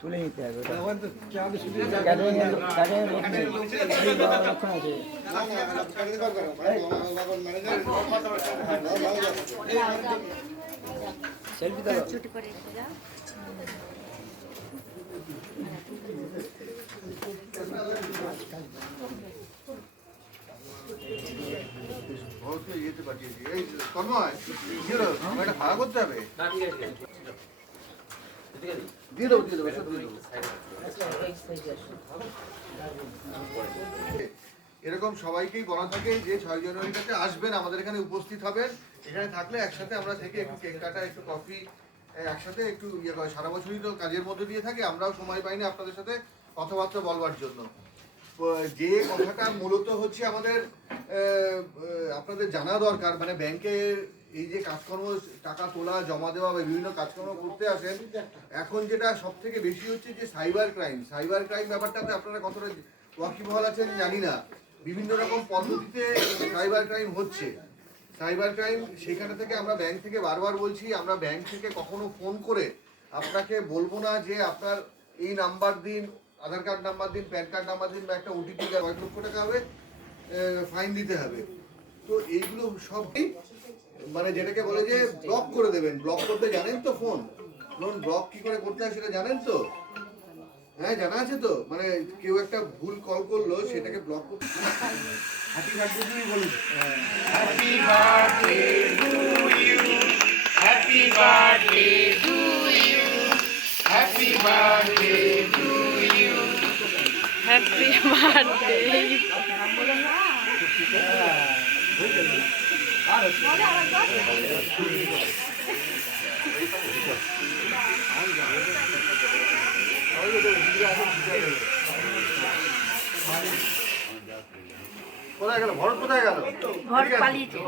তুলে নিতে হবে সেলফি দাও ছুটি করে দাও ইয়েতে পাঠিয়েছি এই কর্ময় এটা ভাড়া করতে হবে দিয়ে দেবো এরকম সবাইকেই বলা থাকে যে 6 জানুয়ারিটাতে আসবেন, আমাদের এখানে উপস্থিত হবেন। এখানে থাকলে একসাথে আমরা থেকে একটু কেক কাটা, একটু কফি, একসাথে একটু ইয়ে করে। সারা বছরই তো কাজের মধ্যে দিয়ে থাকে, আমরাও সময় পাই না আপনাদের সাথে কথাবার্তা বলবার জন্য। যে কথাটা মূলত হচ্ছে আমাদের আপনাদের জানা দরকার, মানে ব্যাংকের এই যে কাজকর্ম, টাকা তোলা, জমা দেওয়া বা বিভিন্ন কাজকর্ম করতে আসেন, এখন যেটা সব থেকে বেশি হচ্ছে যে সাইবার ক্রাইম ব্যাপারটাতে আপনারা কতটা ওয়াকিবহাল আছেন জানি না। বিভিন্ন রকম পদ্ধতিতে সাইবার ক্রাইম হচ্ছে। সাইবার ক্রাইম সেখানে থেকে আমরা ব্যাংক থেকে বারবার বলছি, আমরা ব্যাংক থেকে কখনো ফোন করে আপনাকে বলবো না যে আপনার এই নাম্বার দিন, আধার কার্ড নাম্বার দিন, প্যান কার্ড নাম্বার দিন, বা একটা ওটিপি 1 লক্ষ টাকা হবে ফাইন দিতে হবে। তো এইগুলো সবই মানে যেটাকে বলে যে ব্লক করে দেবেন। ব্লক করতে জানেন তো? ফোন ব্লক কি করে করতে হয় সেটা জানেন তো? হ্যাঁ, জানা আছে তো? মানে কেউ একটা ভুল কল করলো, সেটাকে ব্লক করতে। হ্যাপি বার্থডে বলুন। Happy birthday to you, happy birthday to you, happy birthday to you, happy birthday. কোথায় গেল ভরত? কোথায় গেল? ভরত পালিয়েছে।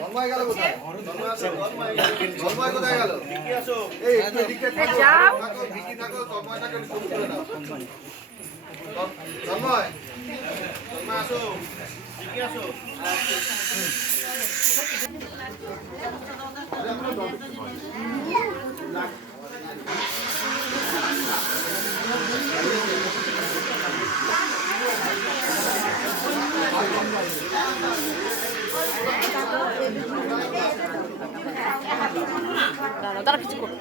তন্ময় গেল কোথায়? তন্ময় কোথায় গেল? এই একটু দিকে থাকো, ভিকি থাকো, তন্ময়টাকে ফোন করে দাও। তন্ময় আসো, ভিকি আসো। তারা কিছু করো।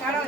কারণ